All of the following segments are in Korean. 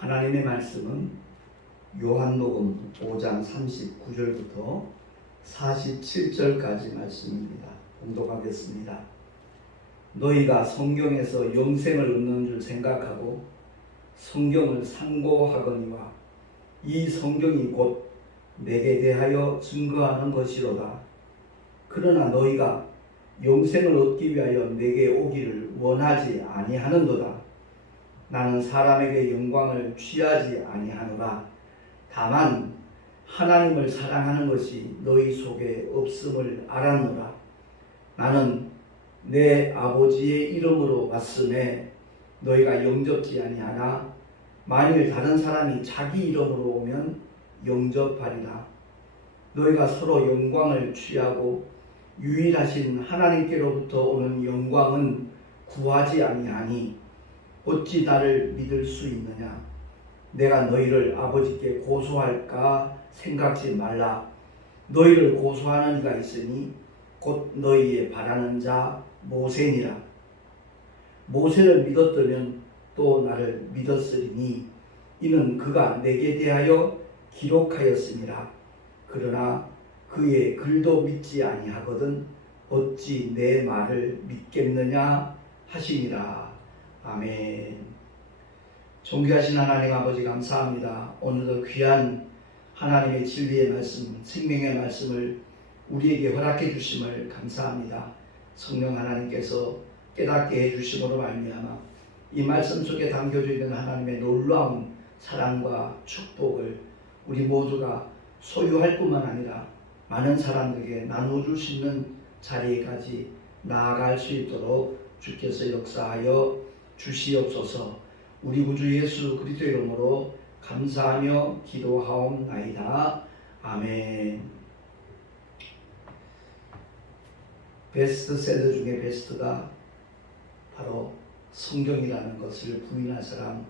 하나님의 말씀은 요한복음 5장 39절부터 47절까지 말씀입니다. 공독하겠습니다. 너희가 성경에서 영생을 얻는 줄 생각하고 성경을 상고하거니와 이 성경이 곧 내게 대하여 증거하는 것이로다. 그러나 너희가 영생을 얻기 위하여 내게 오기를 원하지 아니하는도다. 나는 사람에게 영광을 취하지 아니하노라. 다만 하나님을 사랑하는 것이 너희 속에 없음을 알았노라. 나는 내 아버지의 이름으로 왔음에 너희가 영접지 아니하나 만일 다른 사람이 자기 이름으로 오면 영접하리라. 너희가 서로 영광을 취하고 유일하신 하나님께로부터 오는 영광은 구하지 아니하니 어찌 나를 믿을 수 있느냐? 내가 너희를 아버지께 고소할까 생각지 말라. 너희를 고소하는 이가 있으니 곧 너희의 바라는 자 모세니라. 모세를 믿었더면 또 나를 믿었으리니 이는 그가 내게 대하여 기록하였음이라. 그러나 그의 글도 믿지 아니하거든 어찌 내 말을 믿겠느냐 하시니라. 아멘. 존귀하신 하나님 아버지 감사합니다. 오늘도 귀한 하나님의 진리의 말씀, 생명의 말씀을 우리에게 허락해 주심을 감사합니다. 성령 하나님께서 깨닫게 해 주심으로 말미암아 이 말씀 속에 담겨져 있는 하나님의 놀라운 사랑과 축복을 우리 모두가 소유할 뿐만 아니라 많은 사람들에게 나눠줄 수 있는 자리에까지 나아갈 수 있도록 주께서 역사하여 주시옵소서. 우리 구주 예수 그리스도의 이름으로 감사하며 기도하옵나이다. 아멘. 베스트셀러 중에 베스트가 바로 성경이라는 것을 부인할 사람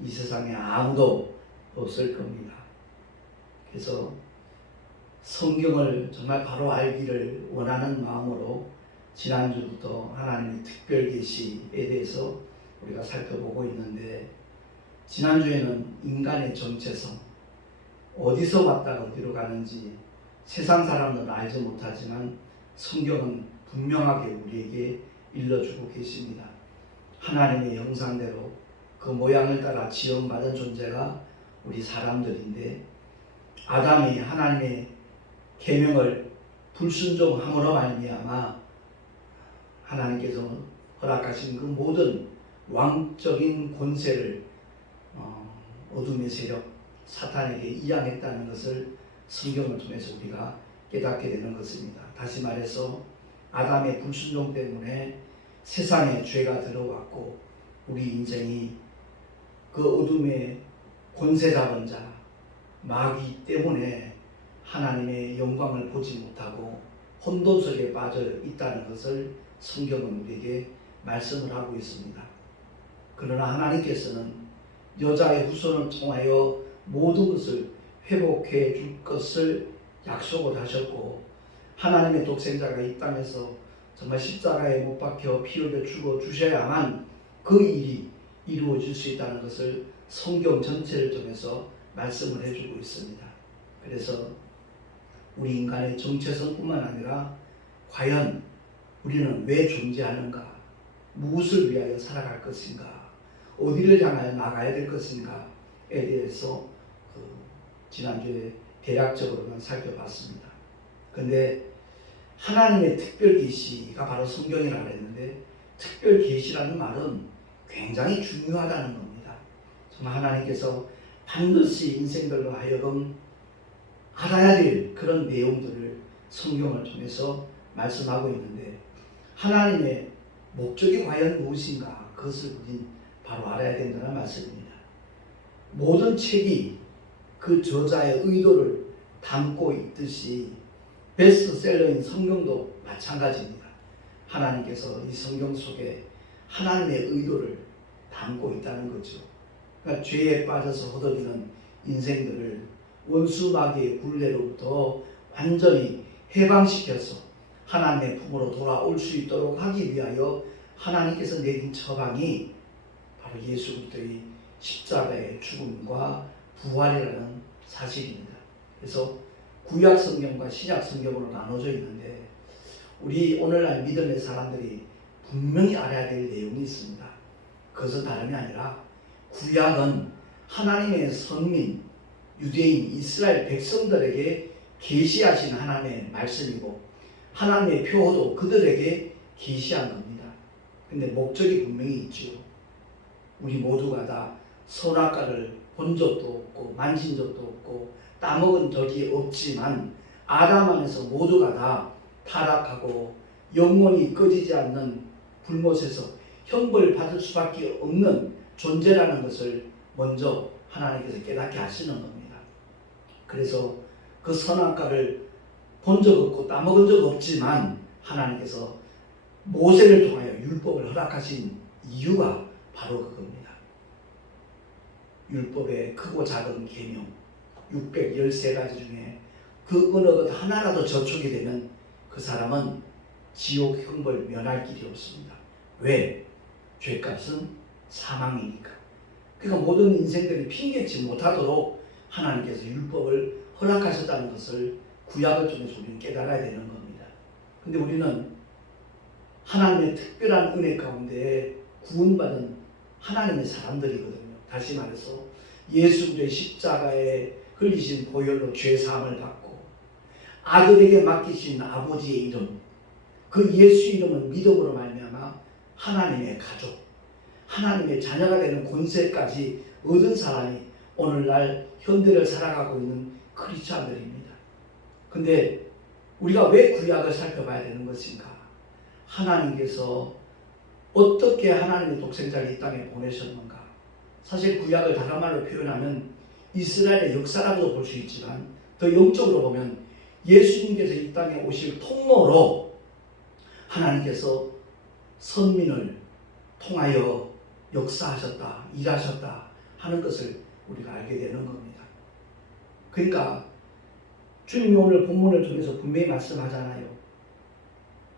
이 세상에 아무도 없을 겁니다. 그래서 성경을 정말 바로 알기를 원하는 마음으로 지난주부터 하나님의 특별 계시에 대해서 우리가 살펴보고 있는데, 지난주에는 인간의 정체성, 어디서 왔다가 어디로 가는지 세상 사람들은 알지 못하지만 성경은 분명하게 우리에게 일러주고 계십니다. 하나님의 형상대로 그 모양을 따라 지음받은 존재가 우리 사람들인데, 아담이 하나님의 계명을 불순종함으로 말미암아 하나님께서 허락하신 그 모든 왕적인 권세를 어둠의 세력 사탄에게 이양했다는 것을 성경을 통해서 우리가 깨닫게 되는 것입니다. 다시 말해서 아담의 불순종 때문에 세상에 죄가 들어왔고 우리 인생이 그 어둠의 권세 잡은 자 마귀 때문에 하나님의 영광을 보지 못하고 혼돈 속에 빠져 있다는 것을 성경은 우리에게 말씀을 하고 있습니다. 그러나 하나님께서는 여자의 후손을 통하여 모든 것을 회복해 줄 것을 약속을 하셨고, 하나님의 독생자가 이 땅에서 정말 십자가에 못 박혀 피 흘려 죽어 주셔야만 그 일이 이루어질 수 있다는 것을 성경 전체를 통해서 말씀을 해주고 있습니다. 그래서 우리 인간의 정체성뿐만 아니라 과연 우리는 왜 존재하는가, 무엇을 위하여 살아갈 것인가, 어디를 향하여 나가야 될 것인가에 대해서 지난주에 대략적으로만 살펴봤습니다. 그런데 하나님의 특별 계시가 바로 성경이라고 했는데, 특별 계시라는 말은 굉장히 중요하다는 겁니다. 정말 하나님께서 반드시 인생들로 하여금 알아야 될 그런 내용들을 성경을 통해서 말씀하고 있는데, 하나님의 목적이 과연 무엇인가, 그것을 우린 바로 알아야 된다는 말씀입니다. 모든 책이 그 저자의 의도를 담고 있듯이 베스트셀러인 성경도 마찬가지입니다. 하나님께서 이 성경 속에 하나님의 의도를 담고 있다는 거죠. 그러니까 죄에 빠져서 허덕이는 인생들을 원수 마귀의 굴레로부터 완전히 해방시켜서 하나님의 품으로 돌아올 수 있도록 하기 위하여 하나님께서 내린 처방이 바로 예수 그리스도의 십자가의 죽음과 부활이라는 사실입니다. 그래서 구약 성경과 신약 성경으로 나눠져 있는데 우리 오늘날 믿음의 사람들이 분명히 알아야 될 내용이 있습니다. 그것은 다름이 아니라 구약은 하나님의 선민, 유대인, 이스라엘 백성들에게 계시하신 하나님의 말씀이고 하나님의 표도 그들에게 계시한 겁니다. 근데 목적이 분명히 있죠. 우리 모두가 다 선악과를 본 적도 없고 만진 적도 없고 따먹은 적이 없지만 아담 안에서 모두가 다 타락하고 영원히 꺼지지 않는 불못에서 형벌을 받을 수밖에 없는 존재라는 것을 먼저 하나님께서 깨닫게 하시는 겁니다. 그래서 그 선악과를 본 적 없고 따먹은 적 없지만 하나님께서 모세를 통하여 율법을 허락하신 이유가 바로 그겁니다. 율법의 크고 작은 계명 613가지 중에 그 어느 것 하나라도 저촉이 되면 그 사람은 지옥 형벌 면할 길이 없습니다. 왜? 죄값은 사망이니까. 그러니까 모든 인생들이 핑계치 못하도록 하나님께서 율법을 허락하셨다는 것을 구약을 통해서 우리는 깨달아야 되는 겁니다. 근데 우리는 하나님의 특별한 은혜 가운데 구원받은 하나님의 사람들이거든요. 다시 말해서 예수 그리스도의 십자가에 흘리신 보혈로 죄 사함을 받고 아들에게 맡기신 아버지의 이름, 그 예수 이름을 믿음으로 말미암아 하나님의 가족, 하나님의 자녀가 되는 권세까지 얻은 사람이 오늘날 현대를 살아가고 있는 크리스찬들입니다. 근데 우리가 왜 구약을 살펴봐야 되는 것인가? 하나님께서 어떻게 하나님의 독생자를 이 땅에 보내셨는가? 사실 구약을 다른 말로 표현하면 이스라엘의 역사라고도 볼 수 있지만 더 영적으로 보면 예수님께서 이 땅에 오실 통로로 하나님께서 선민을 통하여 역사하셨다, 일하셨다 하는 것을 우리가 알게 되는 겁니다. 그러니까 주님이 오늘 본문을 통해서 분명히 말씀하잖아요.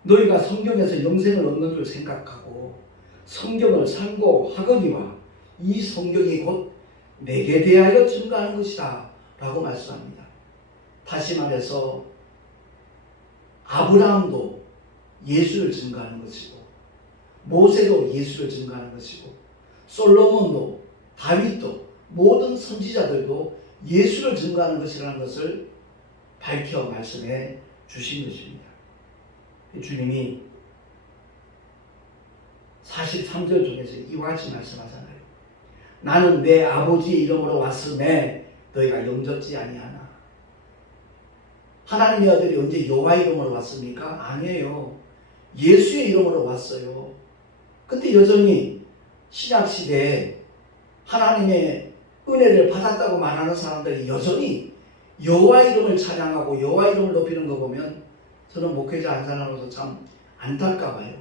너희가 성경에서 영생을 얻는 줄 생각하고 성경을 상고하거니와 이 성경이 곧 내게 대하여 증거하는 것이다 라고 말씀합니다. 다시 말해서 아브라함도 예수를 증거하는 것이고 모세도 예수를 증거하는 것이고 솔로몬도 다윗도 모든 선지자들도 예수를 증거하는 것이라는 것을 밝혀 말씀해 주신 것입니다. 주님이 43절 중에서 이와 같이 말씀하잖아요. 나는 내 아버지의 이름으로 왔음에 너희가 영접지 아니하나. 하나님의 아들이 언제 여호와 이름으로 왔습니까? 아니에요. 예수의 이름으로 왔어요. 근데 여전히 신약시대에 하나님의 은혜를 받았다고 말하는 사람들이 여전히 여호와 이름을 찬양하고 여호와 이름을 높이는 거 보면 저는 목회자 한 사람으로서 참 안타까워요.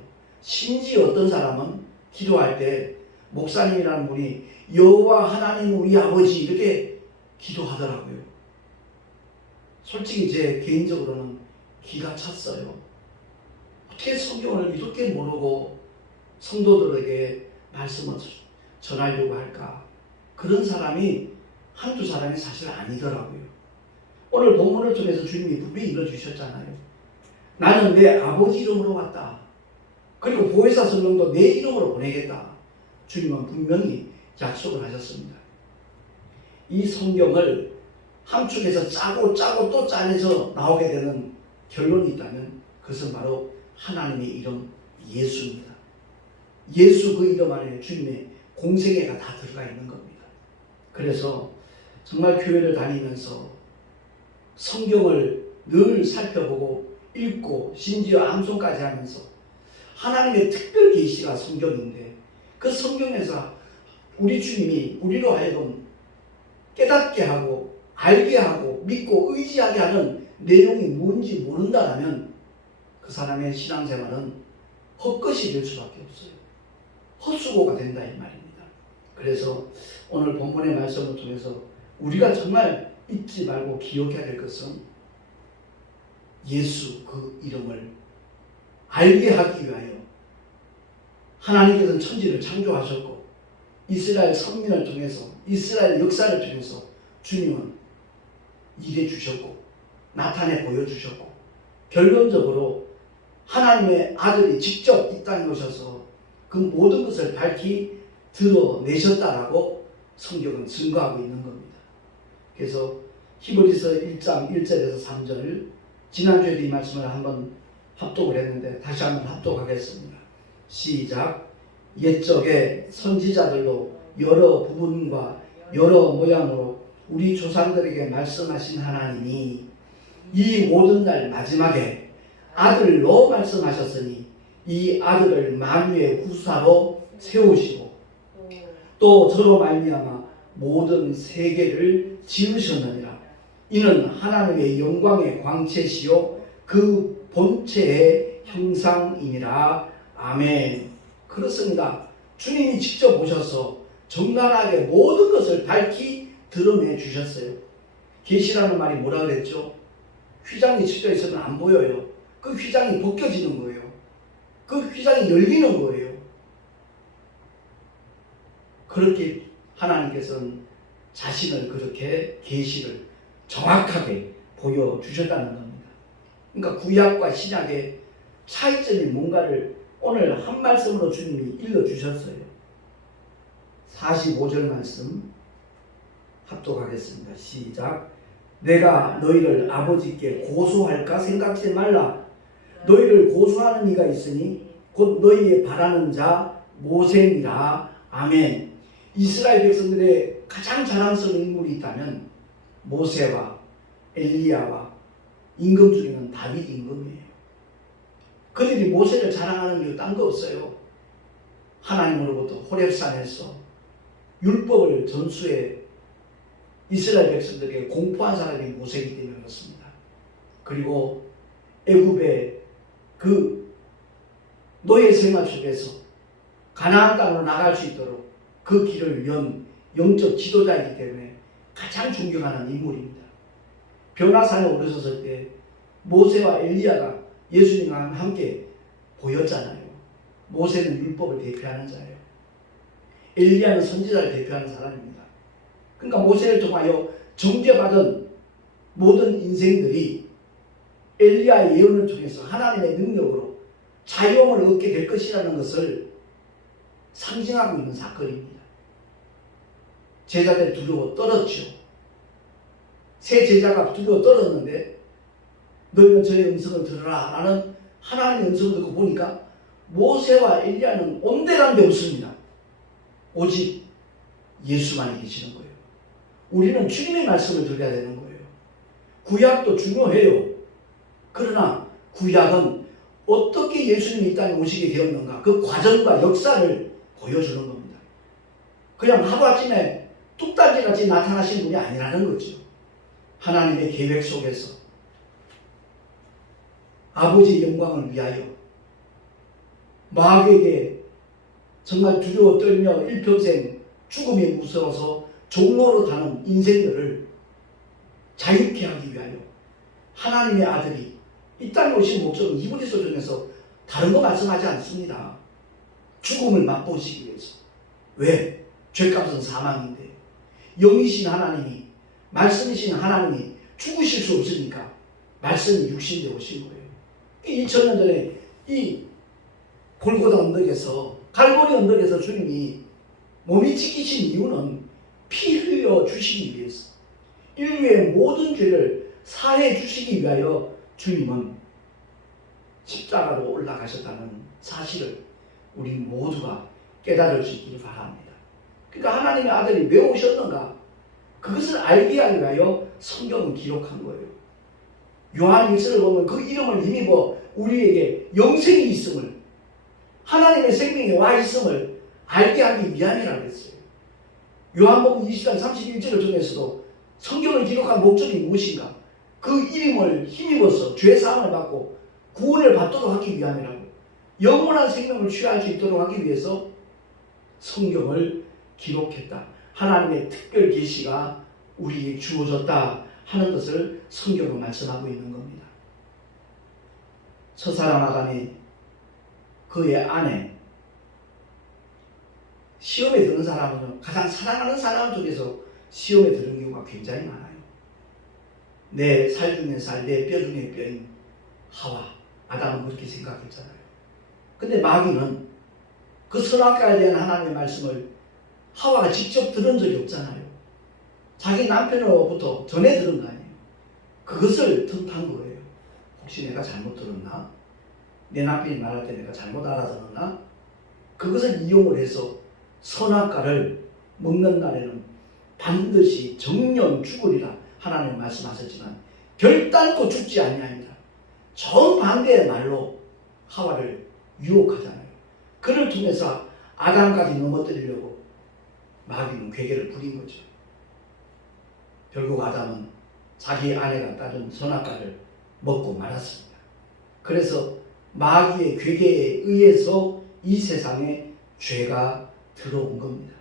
심지어 어떤 사람은 기도할 때 목사님이라는 분이 여호와 하나님 우리 아버지 이렇게 기도하더라고요. 솔직히 제 개인적으로는 기가 찼어요. 어떻게 성경을 이렇게 모르고 성도들에게 말씀을 전하려고 할까? 그런 사람이 한두 사람이 사실 아니더라고요. 오늘 본문을 통해서 주님이 분명히 읽어주셨잖아요. 나는 내 아버지 이름으로 왔다. 그리고 보혜사 성령도 내 이름으로 보내겠다. 주님은 분명히 약속을 하셨습니다. 이 성경을 함축해서 짜고 또 짜내서 나오게 되는 결론이 있다면 그것은 바로 하나님의 이름 예수입니다. 예수 그 이름 안에 주님의 공생애가 다 들어가 있는 겁니다. 그래서 정말 교회를 다니면서 성경을 늘 살펴보고 읽고 심지어 암송까지 하면서 하나님의 특별 계시가 성경인데 그 성경에서 우리 주님이 우리로 하여금 깨닫게 하고 알게 하고 믿고 의지하게 하는 내용이 뭔지 모른다면 그 사람의 신앙생활은 헛것이 될 수밖에 없어요. 헛수고가 된다 이 말입니다. 그래서 오늘 본문의 말씀을 통해서 우리가 정말 잊지 말고 기억해야 될 것은 예수 그 이름을 알게 하기 위하여 하나님께서는 천지를 창조하셨고 이스라엘 선민을 통해서 이스라엘 역사를 통해서 주님은 일해 주셨고 나타내 보여주셨고 결론적으로 하나님의 아들이 직접 이 땅에 오셔서 그 모든 것을 밝히 드러내셨다라고 성경은 증거하고 있는 겁니다. 그래서 히브리서 1장 1절에서 3절 지난주에도 이 말씀을 한번 합독을 했는데 다시 한번 합독하겠습니다. 시작. 옛적에 선지자들로 여러 부분과 여러 모양으로 우리 조상들에게 말씀하신 하나님이 이 모든 날 마지막에 아들로 말씀하셨으니 이 아들을 만유의 후사로 세우시고 또 저로 말미암아 모든 세계를 지으셨느니라. 이는 하나님의 영광의 광채시요 그 본체의 형상이니라. 아멘. 그렇습니다. 주님이 직접 오셔서 적나라하게 모든 것을 밝히 드러내 주셨어요. 계시라는 말이 뭐라 그랬죠? 휘장이 쳐져 있으면 안 보여요. 그 휘장이 벗겨지는 거예요. 그 휘장이 열리는 거예요. 그렇게 하나님께서는 자신을 그렇게 계시를 정확하게 보여주셨다는 겁니다. 그러니까 구약과 신약의 차이점이 뭔가를 오늘 한 말씀으로 주님이 일러주셨어요. 45절 말씀 합독하겠습니다. 시작. 내가 너희를 아버지께 고소할까 생각지 말라. 너희를 고소하는 이가 있으니 곧 너희의 바라는 자 모세니라. 아멘. 이스라엘 백성들의 가장 자랑스러운 인물이 있다면 모세와 엘리야와 임금 중에는 다윗 임금이에요. 그들이 모세를 자랑하는 이유 딴 거 없어요. 하나님으로부터 호렙산에서 율법을 전수해 이스라엘 백성들에게 공포한 사람이 모세이기 때문에 그렇습니다. 그리고 애굽의 그 노예 생활 속에서 가나안 땅으로 나갈 수 있도록 그 길을 연 영적 지도자이기 때문에 가장 존경하는 인물입니다. 변화산에 오르셨을 때 모세와 엘리야가 예수님과 함께 보였잖아요. 모세는 율법을 대표하는 자예요. 엘리야는 선지자를 대표하는 사람입니다. 그러니까 모세를 통하여 정죄받은 모든 인생들이 엘리야의 예언을 통해서 하나님의 능력으로 자유함을 얻게 될 것이라는 것을 상징하고 있는 사건입니다. 제자들이 두려워 떨었죠. 세 제자가 두려워 떨었는데 너희는 저의 음성을 들으라 라는 하나님의 음성을 듣고 보니까 모세와 엘리야는 온데간 데 없습니다. 오직 예수만이 계시는 거예요. 우리는 주님의 말씀을 들어야 되는 거예요. 구약도 중요해요. 그러나 구약은 어떻게 예수님이 이 땅에 오시게 되었는가 그 과정과 역사를 보여주는 겁니다. 그냥 하루아침에 뚝딱지같이 나타나신 분이 아니라는 거죠. 하나님의 계획 속에서 아버지의 영광을 위하여 마귀에게 정말 두려워 떨며 일평생 죽음이 무서워서 종로로 가는 인생들을 자유케 하기 위하여 하나님의 아들이 이 땅에 오신 목적은 히브리서 중에서 다른 거 말씀하지 않습니다. 죽음을 맛보시기 위해서. 왜? 죄값은 사망인데 영이신 하나님이 말씀이신 하나님이 죽으실 수 없으니까 말씀이 육신되어 오신 거예요. 2000년 전에 이 골고다 언덕에서 갈보리 언덕에서 주님이 몸이 찢기신 이유는 피 흘려 주시기 위해서 인류의 모든 죄를 사해 주시기 위하여 주님은 십자가로 올라가셨다는 사실을 우리 모두가 깨달을 수 있기를 바랍니다. 그러니까 하나님의 아들이 왜 오셨는가 그것을 알게 하기 위하여 성경은 기록한 거예요. 요한 1서를 보면 그 이름을 힘입어 우리에게 영생이 있음을 하나님의 생명이 와 있음을 알게 하기 위함이라고 했어요. 요한복음 20장 31절을 통해서도 성경을 기록한 목적이 무엇인가? 그 이름을 힘입어서 죄사함을 받고 구원을 받도록 하기 위함이라고 영원한 생명을 취할 수 있도록 하기 위해서 성경을 기록했다. 하나님의 특별 계시가 우리에게 주어졌다 하는 것을 성경은 말씀하고 있는 겁니다. 첫사람 아담이 그의 아내 시험에 드는 사람은 가장 사랑하는 사람 중에서 시험에 드는 경우가 굉장히 많아요. 내 살 중에 살, 내 뼈 중에 뼈인 하와, 아담은 그렇게 생각했잖아요. 근데 마귀는 그 선악과에 대한 하나님의 말씀을 하와가 직접 들은 적이 없잖아요. 자기 남편으로부터 전해 들은 거 아니에요. 그것을 틈탄 거예요. 혹시 내가 잘못 들었나? 내 남편이 말할 때 내가 잘못 알아들었나? 그것을 이용을 해서 선악과를 먹는 날에는 반드시 정령 죽으리라 하나님 말씀하셨지만 결단코 죽지 아니하니라. 정반대의 말로 하와를 유혹하잖아요. 그를 통해서 아담까지 넘어뜨리려고 마귀는 괴계를 부린 거죠. 결국 아담은 자기 아내가 따른 선악과를 먹고 말았습니다. 그래서 마귀의 괴계에 의해서 이 세상에 죄가 들어온 겁니다.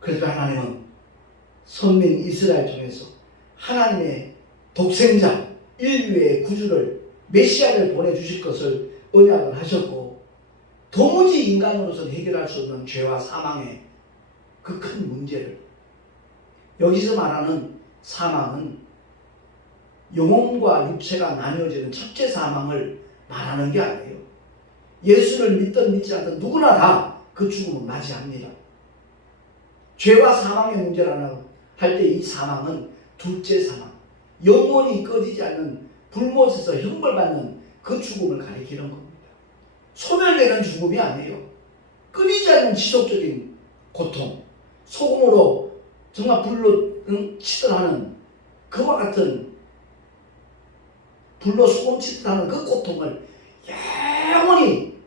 그래서 하나님은 선민 이스라엘 통해서 하나님의 독생자 인류의 구주를 메시아를 보내주실 것을 언약을 하셨고, 도무지 인간으로서 해결할 수 없는 죄와 사망의 그 큰 문제를, 여기서 말하는 사망은 영혼과 육체가 나뉘어지는 첫째 사망을 말하는 게 아니에요. 예수를 믿든 믿지 않든 누구나 다 그 죽음을 맞이합니다. 죄와 사망의 문제라는 할 때 이 사망은 둘째 사망, 영원히 꺼지지 않는 불못에서 형벌받는 그 죽음을 가리키는 겁니다. 소멸되는 죽음이 아니에요. 끊이지 않는 지속적인 고통, 소금으로 정말 불로 치듯 하는 그와 같은, 불로 소금 치듯 하는 그 고통을 영원히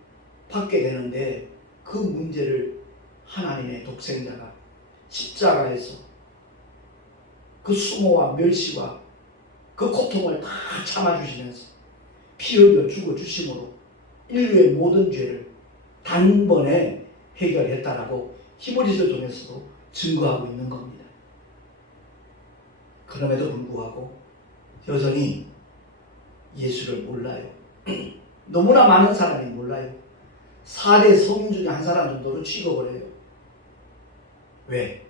받게 되는데, 그 문제를 하나님의 독생자가 십자가에서 그 수모와 멸시와 그 고통을 다 참아주시면서 피 흘려 죽어주심으로 인류의 모든 죄를 단번에 해결했다라고 히브리서를 통해서도 증거하고 있는 겁니다. 그럼에도 불구하고 여전히 예수를 몰라요. 너무나 많은 사람이 몰라요. 4대 성인 중에 한 사람 정도로 취급을 해요. 왜?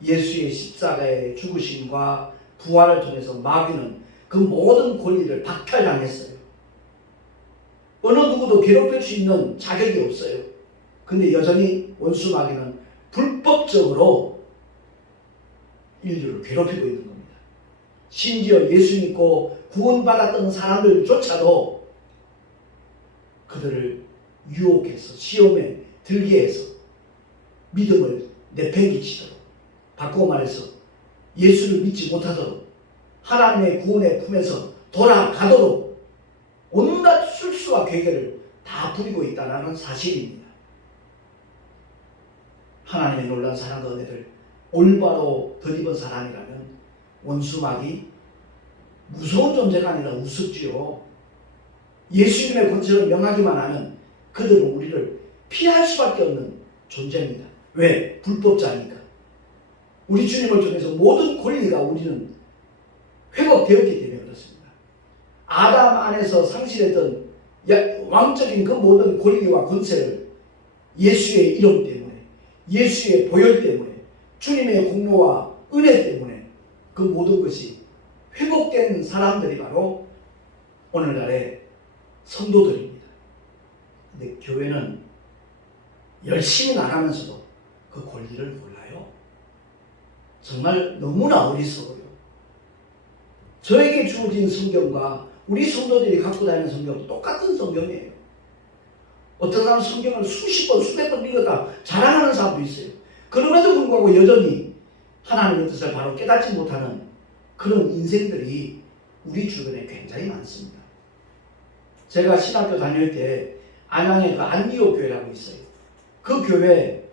예수의 십자가의 죽으심과 부활을 통해서 마귀는 그 모든 권리를 박탈당했어요. 어느 누구도 괴롭힐 수 있는 자격이 없어요. 근데 여전히 원수 마귀는 불법적으로 인류를 괴롭히고 있는 겁니다. 심지어 예수 믿고 구원받았던 사람들조차도 그들을 유혹해서 시험에 들게 해서 믿음을 내팽개치도록, 바꾸고 말해서 예수를 믿지 못하도록, 하나님의 구원의 품에서 돌아가도록 온갖 술수와 괴계를 다 부리고 있다는 사실입니다. 하나님의 놀라운 사랑과 은혜를 올바로 덧입은 사람이라면 원수마귀 무서운 존재가 아니라 우습지요. 예수 이름의 권세를 명하기만 하면 그들은 우리를 피할 수밖에 없는 존재입니다. 왜? 불법자니까. 우리 주님을 통해서 모든 권리가 우리는 회복되었기 때문에 그렇습니다. 아담 안에서 상실했던 왕적인 그 모든 권리와 권세를 예수의 이름 때문에, 예수의 보혈 때문에, 주님의 공로와 은혜 때문에 그 모든 것이 회복된 사람들이 바로 오늘날의 성도들입니다. 근데 교회는 열심히 나가면서도 그 권리를 몰라요. 정말 너무나 어리석어요. 저에게 주어진 성경과 우리 성도들이 갖고 다니는 성경은 똑같은 성경이에요. 어떤 사람은 성경을 수십 번, 수백 번 읽었다 자랑하는 사람도 있어요. 그럼에도 불구하고 여전히 하나님의 뜻을 바로 깨닫지 못하는 그런 인생들이 우리 주변에 굉장히 많습니다. 제가 신학교 다닐 때 안양에 그 안리오 교회라고 있어요. 그 교회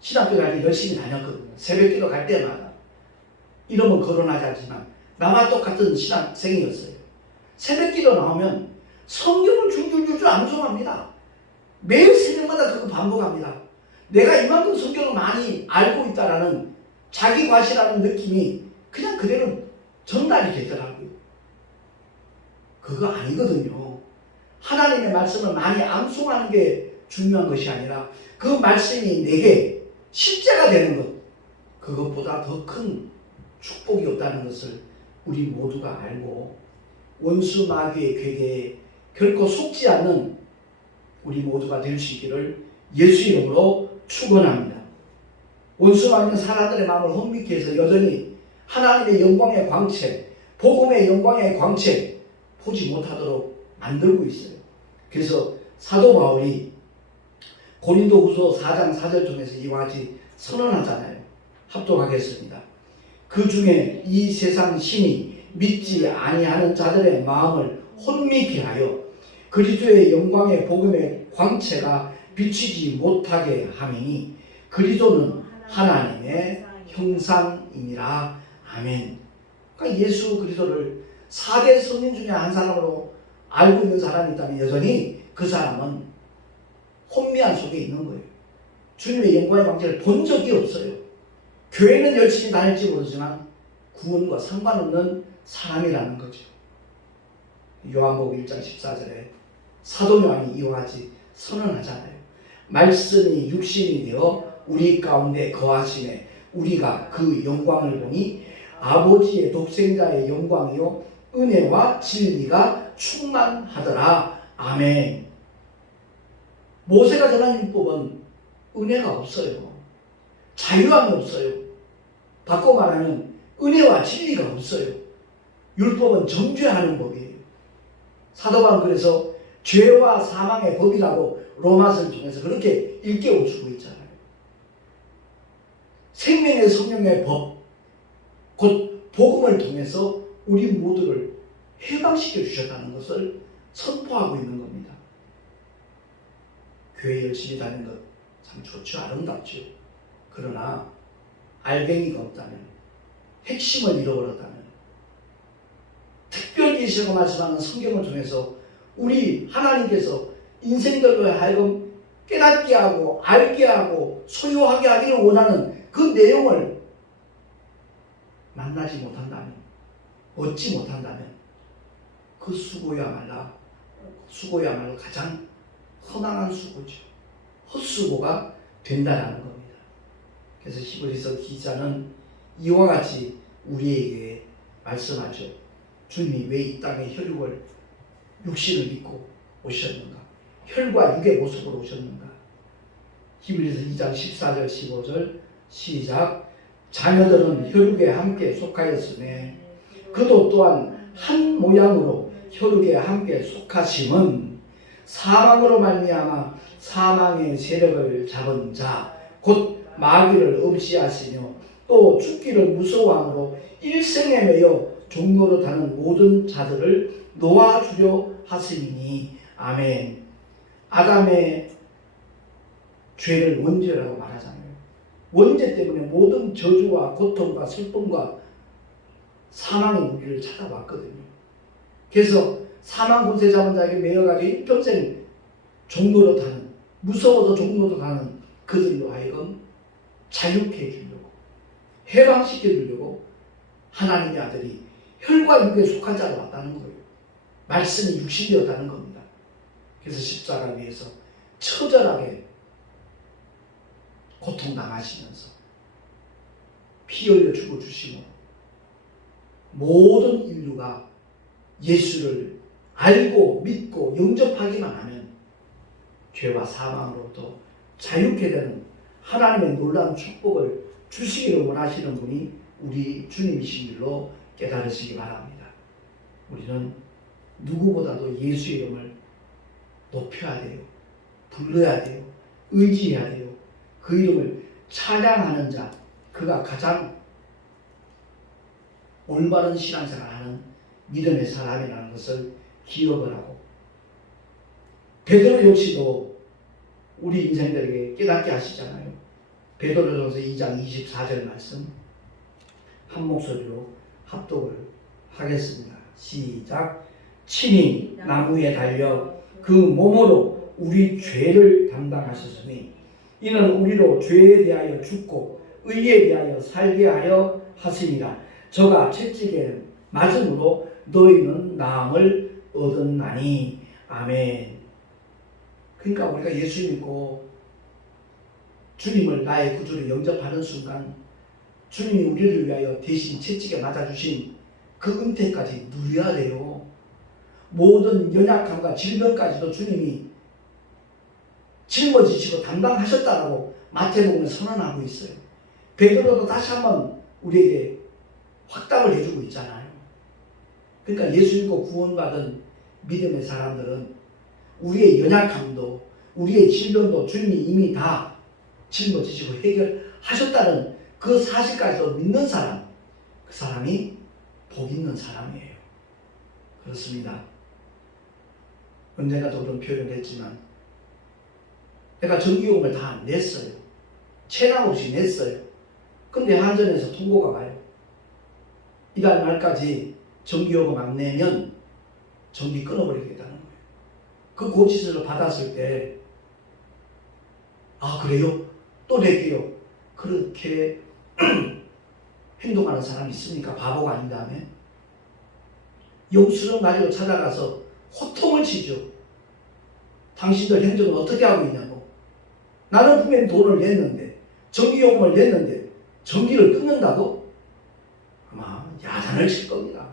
신학교 다닐 때 열심히 다녔거든요. 새벽기도 갈 때마다. 이름은 거론하지 않지만 나와 똑같은 신학생이었어요. 새벽기도 나오면 성경을 줄줄줄줄 암송합니다. 매일 새벽마다 그거 반복합니다. 내가 이만큼 성경을 많이 알고 있다라는 자기 과시라는 느낌이 그냥 그대로 전달이 되더라고요. 그거 아니거든요. 하나님의 말씀을 많이 암송하는 게 중요한 것이 아니라 그 말씀이 내게 실제가 되는 것, 그것보다 더 큰 축복이 없다는 것을 우리 모두가 알고 원수 마귀의 괴계에 결코 속지 않는 우리 모두가 될 수 있기를 예수 이름으로 축원합니다. 원수 마귀는 사람들의 마음을 혼미케 해서 여전히 하나님의 영광의 광채, 복음의 영광의 광채 보지 못하도록 만들고 있어요. 그래서 사도 바울이 고린도후서 4장 4절 중에서 이와 같이 선언하잖아요. 합독하겠습니다. 그 중에 이 세상 신이 믿지 아니하는 자들의 마음을 혼미케 하여 그리스도의 영광의 복음의 광채가 비치지 못하게 하매니 그리스도는 하나님의 형상이니라. 아멘. 그러니까 예수 그리스도를 4대 성인 중에 한 사람으로 알고 있는 사람이 있다면 여전히 그 사람은 혼미한 속에 있는 거예요. 주님의 영광의 광채를 본 적이 없어요. 교회는 열심히 다닐지 모르지만 구원과 상관없는 사람이라는 거죠. 요한복음 1장 14절에 사도 요한이 이와 같이 선언하잖아요. 말씀이 육신이 되어 우리 가운데 거하심에 우리가 그 영광을 보니 아버지의 독생자의 영광이요 은혜와 진리가 충만하더라. 아멘. 모세가 전한 율법은 은혜가 없어요. 자유함이 없어요. 바꿔 말하면 은혜와 진리가 없어요. 율법은 정죄하는 법이에요. 사도 바울은 그래서 죄와 사망의 법이라고 로마서를 통해서 그렇게 일깨워주고 있잖아요. 생명의 성령의 법, 곧 복음을 통해서 우리 모두를 해방시켜 주셨다는 것을 선포하고 있는 겁니다. 교회 열심히 다니는 것 참 좋죠. 아름답죠. 그러나 알갱이가 없다면, 핵심을 잃어버렸다면, 특별 계시라고 말씀하는 성경을 통해서 우리 하나님께서 인생들로 하여금 깨닫게 하고 알게 하고 소유하게 하기를 원하는 그 내용을 만나지 못한다면, 얻지 못한다면 그 수고야말로 가장 허망한 수고죠. 헛수고가 된다라는 겁니다. 그래서 히브리서 기자는 이와 같이 우리에게 말씀하죠. 주님이 왜 이 땅에 혈육을 육신을 입고 오셨는가? 혈과 육의 모습으로 오셨는가? 히브리서 2장 14절 15절 시작. 자녀들은 혈육에 함께 속하였으며 그도 또한 한 모양으로 혈육에 함께 속하심은 사망으로 말미암아 사망의 세력을 잡은 자 곧 마귀를 없이하시며 또 죽기를 무서워함으로 일생에 매여 종로로 타는 모든 자들을 놓아주려 하시니 아멘. 아담의 죄를 원죄라고 말하잖아요. 원죄 때문에 모든 저주와 고통과 슬픔과 사망의 무기를 찾아왔거든요. 그래서 사망 권세 잡은 자에게 매여가지고 일평생 종로로 타는, 무서워서 종로로 가는 그들로 하여금 자유케 해주려고, 해방시켜 주려고 하나님의 아들이 혈과 육에 속한 자로 왔다는 거예요. 말씀이 육신되었다는 겁니다. 그래서 십자가 위에서 처절하게 고통당하시면서 피 흘려 죽어주시고 모든 인류가 예수를 알고 믿고 영접하기만 하면 죄와 사망으로부터 자유케 되는 하나님의 놀라운 축복을 주시기를 원하시는 분이 우리 주님이신 줄로 깨달으시기 바랍니다. 우리는 누구보다도 예수 이름을 높여야 돼요. 불러야 돼요. 의지해야 돼요. 그 이름을 찬양하는 자, 그가 가장 올바른 신앙생활하는 믿음의 사람이라는 것을 기억을 하고, 베드로 역시도 우리 인생들에게 깨닫게 하시잖아요. 베드로전서 2장 24절 말씀 한 목소리로 합독을 하겠습니다. 시작. 친히 나무에 달려 그 몸으로 우리 죄를 담당하셨으니 이는 우리로 죄에 대하여 죽고 의에 대하여 살게 하려 하심이라. 저가 채찍에 맞음으로 너희는 나음을 얻었나니. 아멘. 그러니까 우리가 예수 믿고 주님을 나의 구주로 영접하는 순간 주님이 우리를 위하여 대신 채찍에 맞아주신 그 은혜까지 누려야 돼요. 모든 연약함과 질병까지도 주님이 짊어지시고 담당하셨다라고 마태복음에 선언하고 있어요. 베드로도 다시 한번 우리에게 확답을 해주고 있잖아요. 그러니까 예수 믿고 구원받은 믿음의 사람들은 우리의 연약함도 우리의 질병도 주님이 이미 다 짊어지시고 해결하셨다는 그 사실까지도 믿는 사람, 그 사람이 복 있는 사람이에요. 그렇습니다. 언젠가도 그런 표현을 했지만 내가 전기요금을 다 냈어요. 체납 없이 냈어요. 근데 한전에서 통보가 와요. 이달 말까지 전기요금 안 내면 전기 끊어버리겠다는 거예요. 그 고지서를 받았을 때 아 그래요? 또 낼게요. 그렇게 행동하는 사람이 있습니까? 바보가 아닌 다음에 영수증 가지고 찾아가서 호통을 치죠. 당신들 행정은 어떻게 하고 있냐고. 나는 분명히 돈을 냈는데 전기요금을 냈는데 전기를 끊는다고? 아마 야단을 칠 겁니다.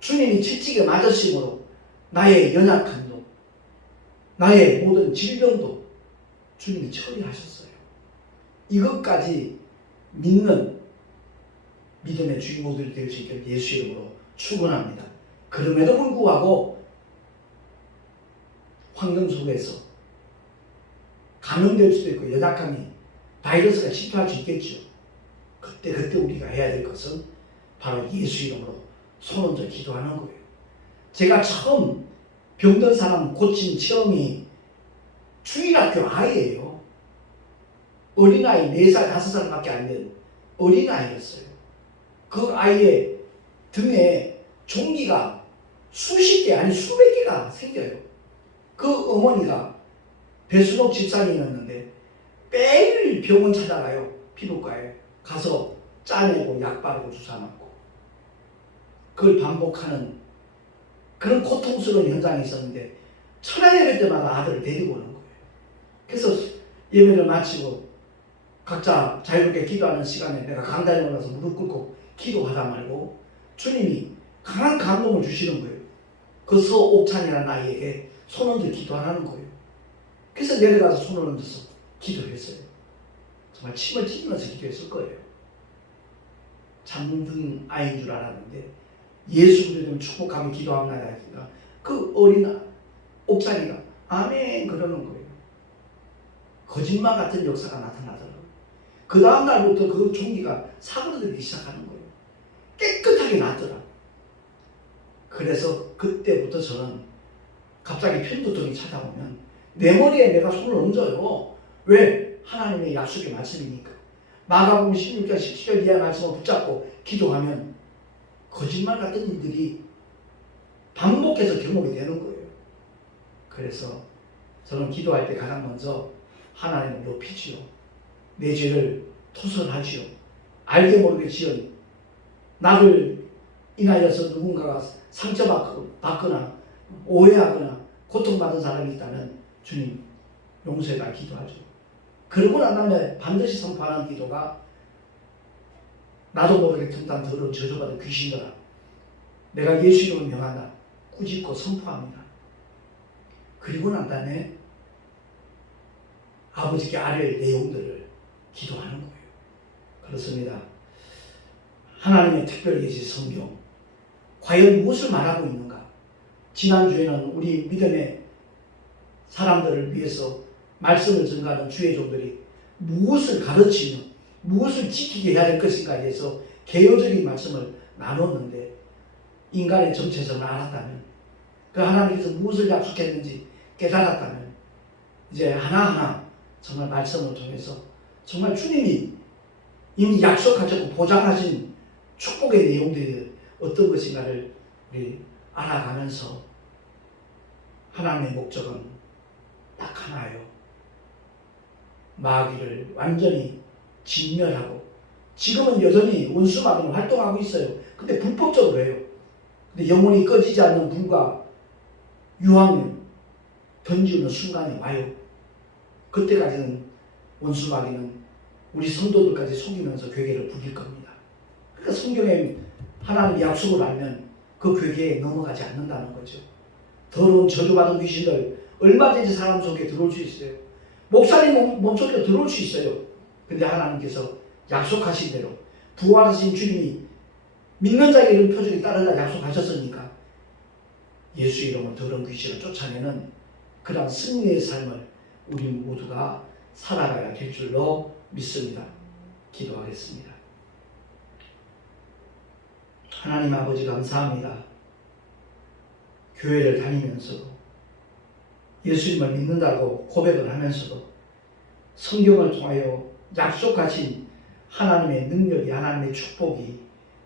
주님이 채찍에 맞으심으로 나의 연약함도 나의 모든 질병도 주님이 처리하셨어요. 이것까지 믿는 믿음의 주인공들이 될 수 있기를 예수 이름으로 축원합니다. 그럼에도 불구하고 환경 속에서 감염될 수도 있고 연약함이 바이러스가 침투할 수 있겠죠. 그때 우리가 해야 될 것은 바로 예수 이름으로 손 얹어 기도하는 거예요. 제가 처음 병든 사람 고친 체험이 주일학교 아이예요. 어린아이 4살, 5살밖에 안 된 어린아이였어요. 그 아이의 등에 종기가 수십 개, 아니 수백 개가 생겨요. 그 어머니가 배순옥 집사님이었는데 매일 병원 찾아가요. 피부과에 가서 짜내고 약 바르고 주사 맞고 그걸 반복하는 그런 고통스러운 현장이 있었는데 천안 예배 때마다 아들을 데리고 오는 거예요. 그래서 예배를 마치고 각자 자유롭게 기도하는 시간에 내가 강단에 올라서 무릎 꿇고 기도하다 말고 주님이 강한 감동을 주시는 거예요. 그 서옥찬이라는 아이에게 손 얹어 기도하라는 거예요. 그래서 내려가서 손을 얹어서 기도했어요. 정말 침을 튀기면서 기도했을 거예요. 잠든 아이인 줄 알았는데 예수 그리스도를 축복하며 기도합니다 하니까 그 어린 옥찬이가 아멘 그러는 거예요. 거짓말 같은 역사가 나타나더라고요. 그 다음 날부터 그 종기가 사그러들기 시작하는 거예요. 깨끗하게 낫더라. 그래서 그때부터 저는 갑자기 편두통이 찾아오면 내 머리에 내가 손을 얹어요. 왜? 하나님의 약속의 말씀이니까. 마가복음 16장 17절 이하의 말씀을 붙잡고 기도하면 거짓말 같은 일들이 반복해서 경험이 되는 거예요. 그래서 저는 기도할 때 가장 먼저 하나님을 높이지요. 내 죄를 토설하지요. 알게 모르게 지은 나를 인하여서 누군가가 상처받거나 오해하거나 고통받은 사람이 있다면 주님 용서해달라 기도하죠. 그러고 난 다음에 반드시 선포하는 기도가 나도 모르게 틈탄 더러운 저주받은 귀신들아 내가 예수 이름을 명한다. 꾸짖고 선포합니다. 그리고 난 다음에 아버지께 아뢰 내용들을 기도하는 거예요. 그렇습니다. 하나님의 특별 계시 성경 과연 무엇을 말하고 있는가? 지난주에는 우리 믿음의 사람들을 위해서 말씀을 전가하는 주의 종들이 무엇을 가르치며 무엇을 지키게 해야 될 것인가에 대해서 개요적인 말씀을 나눴는데 인간의 정체성을 알았다면 그 하나님께서 무엇을 약속했는지 깨달았다면 이제 하나하나 정말 말씀을 통해서 정말 주님이 이미 약속하셨고 보장하신 축복의 내용들이 어떤 것인가를 우리 알아가면서 하나님의 목적은 딱 하나예요. 마귀를 완전히 진멸하고 지금은 여전히 원수마귀는 활동하고 있어요. 근데 불법적으로 해요. 근데 영원히 꺼지지 않는 불과 6학년 던지는 순간이 와요. 그때까지는 원수마귀는 우리 성도들까지 속이면서 괴계를 부릴 겁니다. 그러니까 성경에 하나님 약속을 알면 그 괴계에 넘어가지 않는다는 거죠. 더러운 저주받은 귀신들 얼마든지 사람 속에 들어올 수 있어요. 목사님 몸속에 들어올 수 있어요. 근데 하나님께서 약속하신 대로 부활하신 주님이 믿는 자에게 이런 표적이 따르다 약속하셨으니까 예수 이름으로 더러운 귀신을 쫓아내는 그런 승리의 삶을 우리 모두가 살아가야 될 줄로 믿습니다. 기도하겠습니다. 하나님 아버지 감사합니다. 교회를 다니면서도 예수님을 믿는다고 고백을 하면서도 성경을 통하여 약속하신 하나님의 능력이, 하나님의 축복이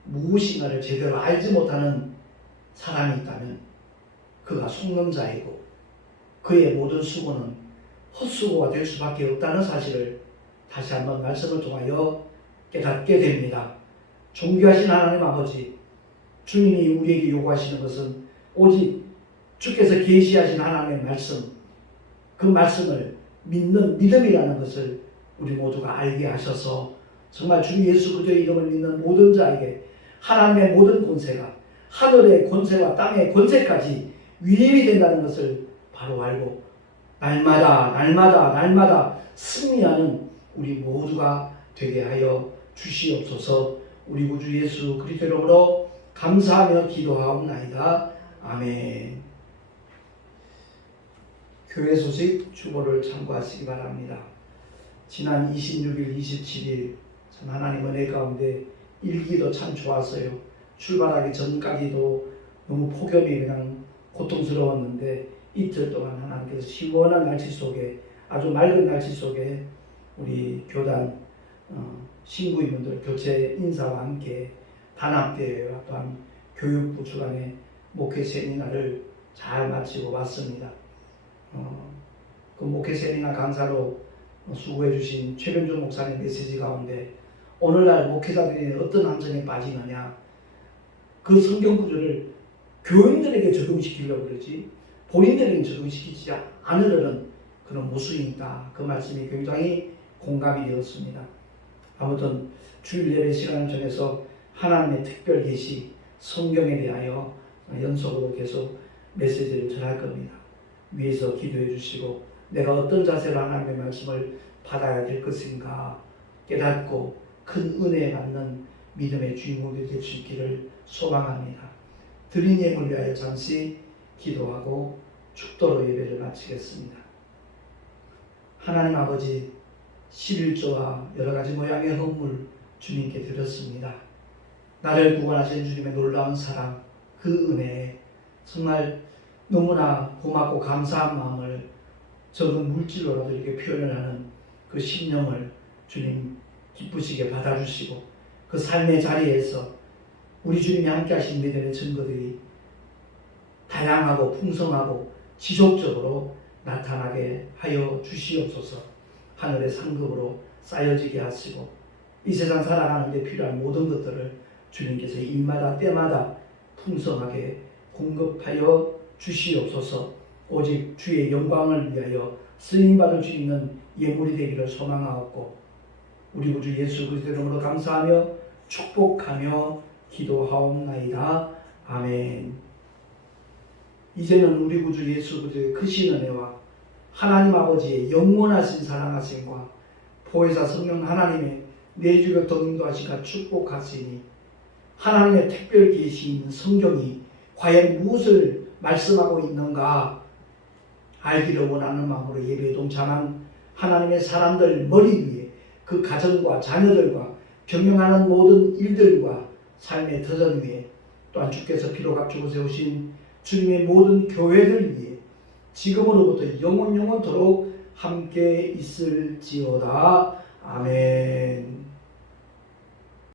무엇인가를 제대로 알지 못하는 사람이 있다면 그가 속는 자이고 그의 모든 수고는 헛수고가 될 수밖에 없다는 사실을 다시 한번 말씀을 통하여 깨닫게 됩니다. 존귀하신 하나님 아버지, 주님이 우리에게 요구하시는 것은 오직 주께서 계시하신 하나님의 말씀, 그 말씀을 믿는 믿음이라는 것을 우리 모두가 알게 하셔서 정말 주 예수 그리스도의 이름을 믿는 모든 자에게 하나님의 모든 권세가 하늘의 권세와 땅의 권세까지 위임이 된다는 것을 바로 알고 날마다 승리하는 우리 모두가 되게 하여 주시옵소서. 우리 구주 예수 그리스도 이름으로 감사하며 기도하옵나이다. 아멘. 교회 소식 주보를 참고하시기 바랍니다. 지난 26일, 27일 참 하나님 은혜 가운데 일기도 참 좋았어요. 출발하기 전까지도 너무 폭염이 그냥 고통스러웠는데 이틀 동안 하나님께서 시원한 날씨 속에, 아주 맑은 날씨 속에 우리 교단 신부님들 교체 인사와 함께 단합대회와 또한 교육부 주관의 목회 세미나를 잘 마치고 왔습니다. 그 목회 세미나 강사로 수고해 주신 최변준 목사님 메시지 가운데 오늘날 목회자들이 어떤 함정에 빠지느냐, 그 성경 구절을 교인들에게 적용시키려고 그러지 본인들에게 적용시키지 않으려는 그런 모순이 있다. 그 말씀이 굉장히 공감이 되었습니다. 아무튼 주일 예배 시간을 정해서 하나님의 특별 계시, 성경에 대하여 연속으로 계속 메시지를 전할 겁니다. 위에서 기도해 주시고 내가 어떤 자세로 하나님의 말씀을 받아야 될 것인가 깨닫고 큰 은혜 받는 믿음의 주인공이 될 수 있기를 소망합니다. 드린 예물을 위하여 잠시 기도하고 축도로 예배를 마치겠습니다. 하나님 아버지, 11조와 여러가지 모양의 헌물 주님께 드렸습니다. 나를 구원하신 주님의 놀라운 사랑, 그 은혜에 정말 너무나 고맙고 감사한 마음을 적은 물질로라도 이렇게 표현을 하는 그 심령을 주님 기쁘시게 받아주시고 그 삶의 자리에서 우리 주님이 함께 하신 믿음의 증거들이 다양하고 풍성하고 지속적으로 나타나게 하여 주시옵소서. 하늘의 상급으로 쌓여지게 하시고 이 세상 살아가는 데 필요한 모든 것들을 주님께서 입마다 때마다 풍성하게 공급하여 주시옵소서. 오직 주의 영광을 위하여 쓰임받을 수 있는 예물이 되기를 소망하옵고 우리 구주 예수 그리스도 이름으로 감사하며 축복하며 기도하옵나이다. 아멘. 이제는 우리 구주 예수 그리스도의 크신 은혜와 하나님 아버지의 영원하신 사랑하심과 보혜사 성령 하나님의 내주력 동인도하시가 축복하시니 하나님의 특별 계시인 성경이 과연 무엇을 말씀하고 있는가 알기를 원하는 마음으로 예배에 동참한 하나님의 사람들 머리 위에 그 가정과 자녀들과 경영하는 모든 일들과 삶의 터전 위에 또한 주께서 피로 값주고 세우신 주님의 모든 교회들 위에 지금으로부터 영원토록 함께 있을지어다. 아멘.